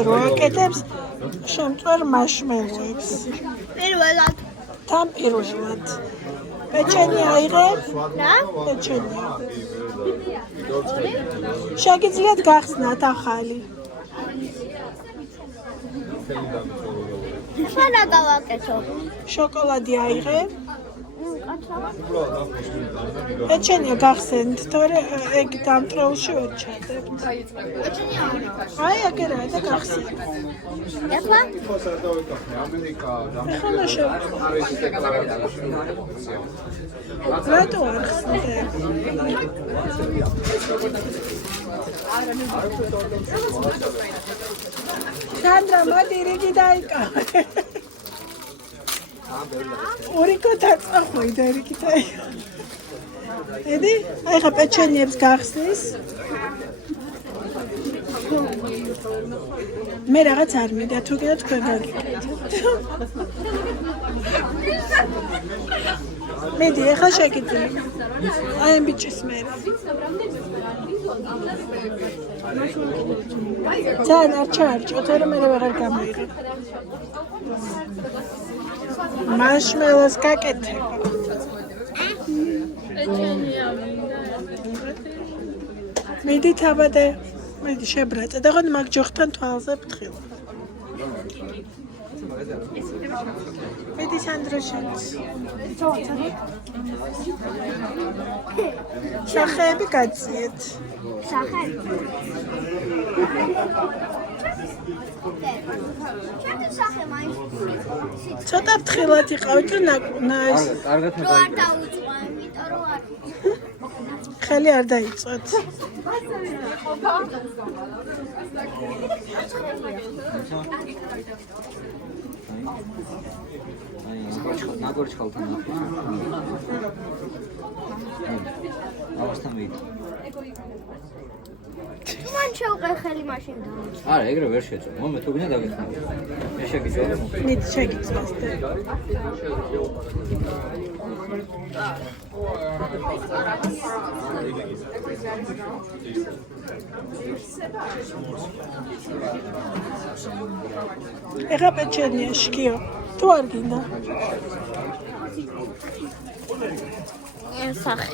სანდრო აკეთებს შემწვარ მარშმელოებს. პირველად. თან პირველად. პეჩენი აიღებ? რა? პეჩენი. შეგიძლიათ გახსნათ ახალი. ხანა გავაკეთო. შოკოლადი აიღებ? პეჩენია გახსენთ, თორე ეგ დამტროლში ვერ ჩადებთ. აი, აგერაა და გახსენთ. ეხლა? ეხლა რატო არ ხსნით? სანდრა, მოდი რიგი დაიკავე. ორიკო დაწახვი და რიგი დაიკავე. ედი, აი ხა პეჩენიებს გახსნის. მე რაღაც არ მინდა, თუ კიდე თქვენ გაგიკეთეთ. მედი, ეხლა შეგიძლიათ. აი ამ ბიჭის მე. ძალიან არ ჩაარჭო, თორე მე ვეღარ გამოიღებ. მარშმელოს გაკეთებ. მედი თავადე, მედი შებრაწე და ხომ მაგ ჯოხთან თვალზე ფთხილ. მედი სანდროშენს. სახეები გაციეთ. სახელი. სახე მაინც. ცოტა ფთხილად იყავით რომ ნაის. კარგად რო არ დაუწყო, იმიტომ რომ არ. ხელი არ დაიწვეთ. ნაგორჩხალთან ავასთან ვიდ. მან შევყე ხელი მაშინ დაუწყო. არა, ეგრე ვერ შეჭო. მომე თუ გინდა დაგეხმარო. მე შეგიძლია. მედი შეგიძლიათ. ეხა პეჩენია შკიო. თუ არ გინდა? სახე.